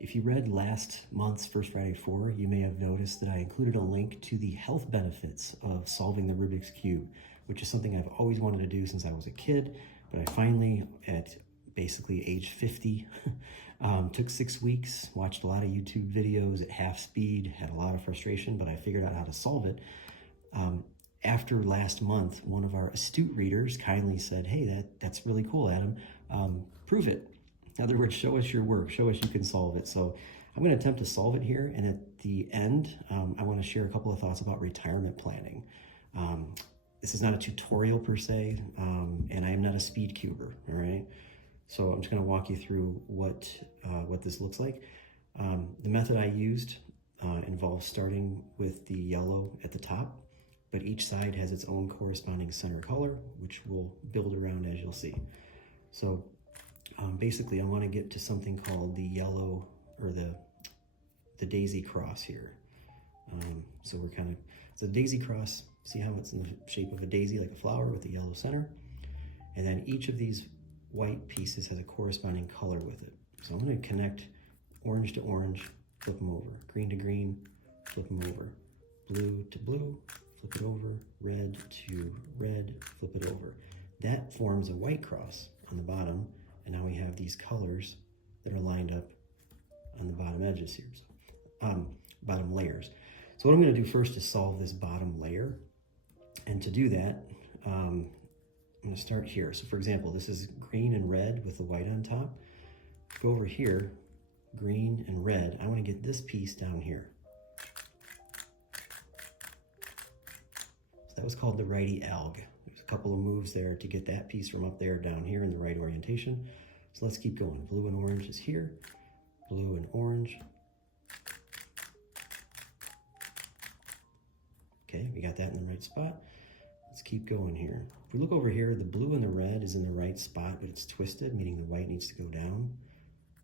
If you read last month's First Friday 4, you may have noticed that I included a link to the health benefits of solving the Rubik's Cube, which is something I've always wanted to do since I was a kid, but I finally, at basically age 50, took 6 weeks, watched a lot of YouTube videos at half speed, had a lot of frustration, but I figured out how to solve it. After last month, one of our astute readers kindly said, "Hey, that's really cool, Adam. Prove it. In other words, show us your work, show us you can solve it." So I'm going to attempt to solve it here. And at the end, I want to share a couple of thoughts about retirement planning. This is not a tutorial per se, and I am not a speed cuber, all right? So I'm just going to walk you through what this looks like. The method I used involves starting with the yellow at the top, but each side has its own corresponding center color, which we'll build around as you'll see. So basically, I want to get to something called the yellow, or the daisy cross here. So it's a daisy cross. See how it's in the shape of a daisy, like a flower with a yellow center? And then each of these white pieces has a corresponding color with it. So I'm going to connect orange to orange, flip them over, green to green, flip them over, blue to blue, flip it over, red to red, flip it over. That forms a white cross on the bottom, and now we have these colors that are lined up on the bottom edges here, so, bottom layers. So what I'm going to do first is solve this bottom layer, and to do that, I'm going to start here. So for example, this is green and red with the white on top. Go over here, green and red. I want to get this piece down here. So that was called the righty alg. There's a couple of moves there to get that piece from up there down here in the right orientation. So let's keep going. Blue and orange is here. Blue and orange. Okay, we got that in the right spot. Let's keep going here. If we look over here, the blue and the red is in the right spot, but it's twisted, meaning the white needs to go down.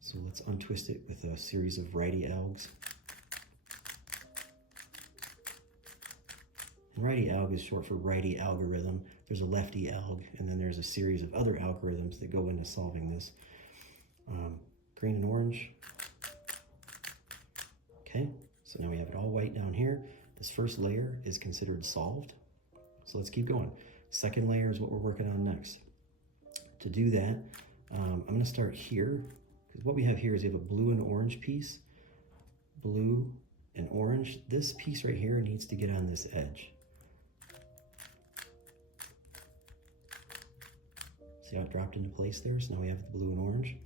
So let's untwist it with a series of righty algs. And righty alg is short for righty algorithm. There's a lefty alg, and then there's a series of other algorithms that go into solving this. Green and orange. Okay, so now we have it all white down here. This first layer is considered solved. So let's keep going. Second layer is what we're working on next. To do that, I'm going to start here, because what we have here is we have a blue and orange piece. Blue and orange. This piece right here needs to get on this edge. See how it dropped into place there? So now we have the blue and orange.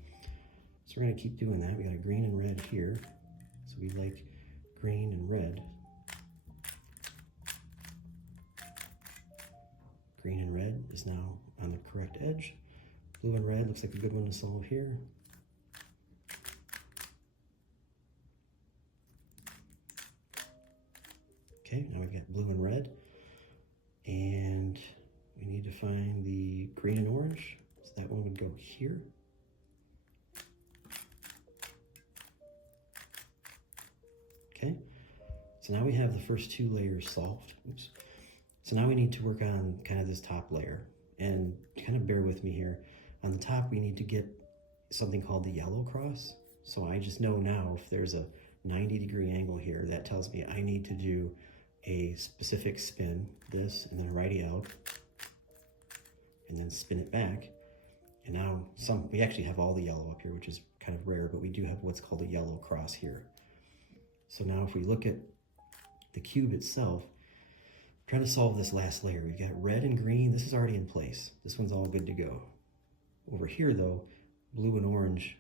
So we're going to keep doing that. We got a green and red here. So we like green and red. Green and red is now on the correct edge. Blue and red looks like a good one to solve here. Okay, now we've got blue and red. And we need to find the green and orange. So that one would go here. Okay, so now we have the first two layers solved. Oops. So now we need to work on kind of this top layer, and kind of bear with me here. On the top, we need to get something called the yellow cross. So I just know now if there's a 90-degree angle here, that tells me I need to do a specific spin, this, and then a righty alg, and then spin it back. And now we actually have all the yellow up here, which is kind of rare, but we do have what's called a yellow cross here. So now if we look at the cube itself, trying to solve this last layer. We've got red and green. This is already in place. This one's all good to go. Over here though, blue and orange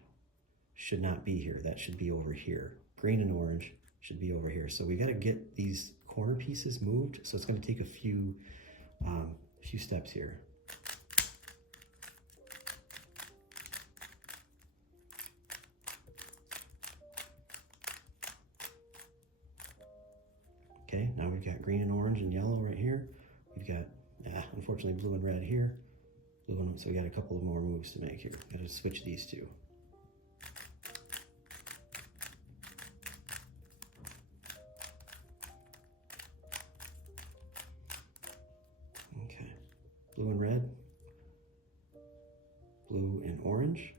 should not be here. That should be over here. Green and orange should be over here. So we got to get these corner pieces moved. So it's going to take a few steps here. Okay, now we've got green and orange and yellow right here. We've got, unfortunately, blue and red here. So we got a couple of more moves to make here. Got to switch these two. Okay, blue and red, blue and orange,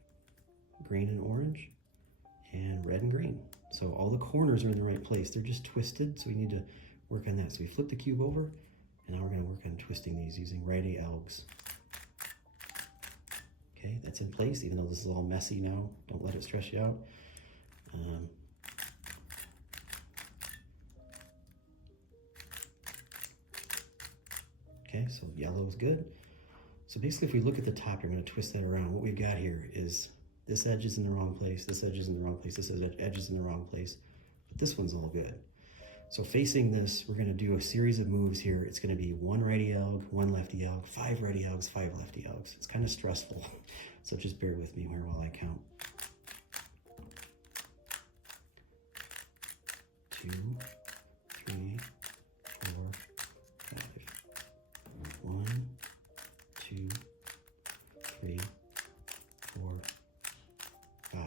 green and orange, and red and green. So all the corners are in the right place. They're just twisted, so we need to work on that. So we flip the cube over, and now we're going to work on twisting these using righty algs. Okay, that's in place, even though this is all messy now. Don't let it stress you out. Okay, so yellow is good. So basically, if we look at the top, you're going to twist that around. What we've got here is this edge is in the wrong place, this edge is in the wrong place, this edge is in the wrong place, but this one's all good. So facing this, we're going to do a series of moves here. It's going to be 1 righty alg, 1 lefty alg, 5 righty algs, 5 lefty algs. It's kind of stressful, so just bear with me here while I count. 2, 3, 4, 5. 1, 2, 3, 4, 5.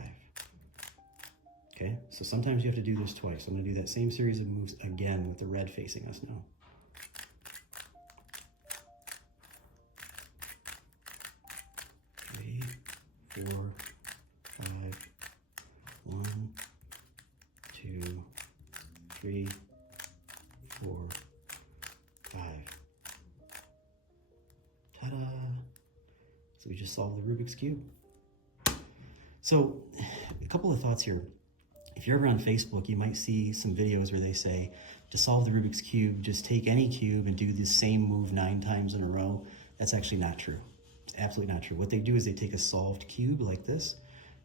Okay, so sometimes you have to do this twice. I'm going to do that same series of moves again with the red facing us now. Three, 4, 5. 1, 2, 3, 4, 5. Ta-da! So we just solved the Rubik's Cube. So a couple of thoughts here. If you're ever on Facebook, you might see some videos where they say, to solve the Rubik's Cube, just take any cube and do the same move 9 times in a row. That's actually not true. It's absolutely not true. What they do is they take a solved cube like this,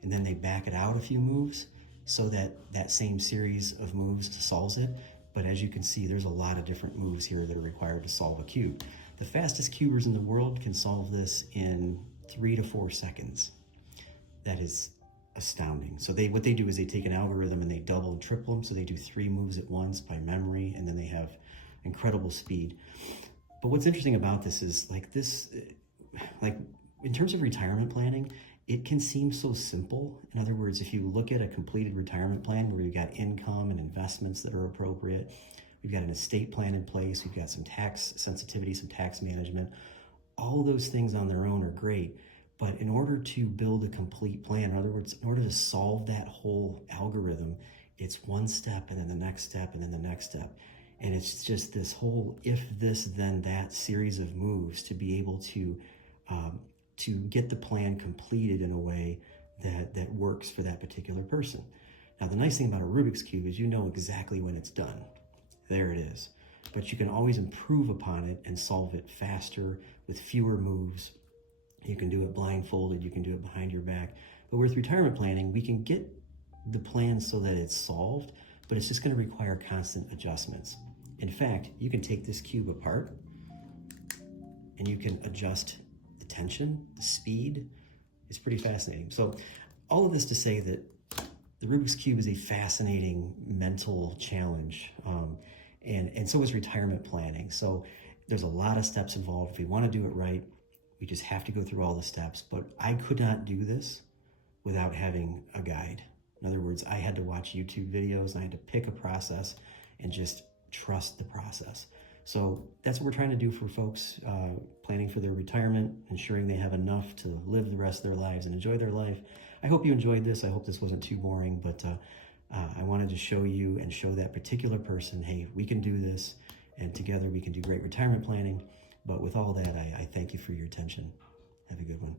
and then they back it out a few moves so that that same series of moves solves it. But as you can see, there's a lot of different moves here that are required to solve a cube. The fastest cubers in the world can solve this in 3 to 4 seconds. That is astounding. So what they do is they take an algorithm and they double and triple them. So they do 3 moves at once by memory, and then they have incredible speed. But what's interesting about this is like in terms of retirement planning, it can seem so simple. In other words, if you look at a completed retirement plan where you've got income and investments that are appropriate, we've got an estate plan in place, we've got some tax sensitivity, some tax management, all those things on their own are great. But in order to build a complete plan, in other words, in order to solve that whole algorithm, it's one step and then the next step and then the next step. And it's just this whole if this, then that series of moves to be able to get the plan completed in a way that works for that particular person. Now, the nice thing about a Rubik's Cube is you know exactly when it's done. There it is. But you can always improve upon it and solve it faster with fewer moves. You can do it blindfolded, you can do it behind your back. But with retirement planning, we can get the plan so that it's solved, but it's just going to require constant adjustments. In fact, you can take this cube apart and you can adjust the tension, the speed. It's pretty fascinating. So all of this to say that the Rubik's Cube is a fascinating mental challenge, and so is retirement planning. So there's a lot of steps involved. If we want to do it right, we just have to go through all the steps. But I could not do this without having a guide. In other words, I had to watch YouTube videos, and I had to pick a process and just trust the process. So that's what we're trying to do for folks planning for their retirement, ensuring they have enough to live the rest of their lives and enjoy their life. I hope you enjoyed this. I hope this wasn't too boring, but I wanted to show you and show that particular person, hey, we can do this, and together we can do great retirement planning. But with all that, I thank you for your attention. Have a good one.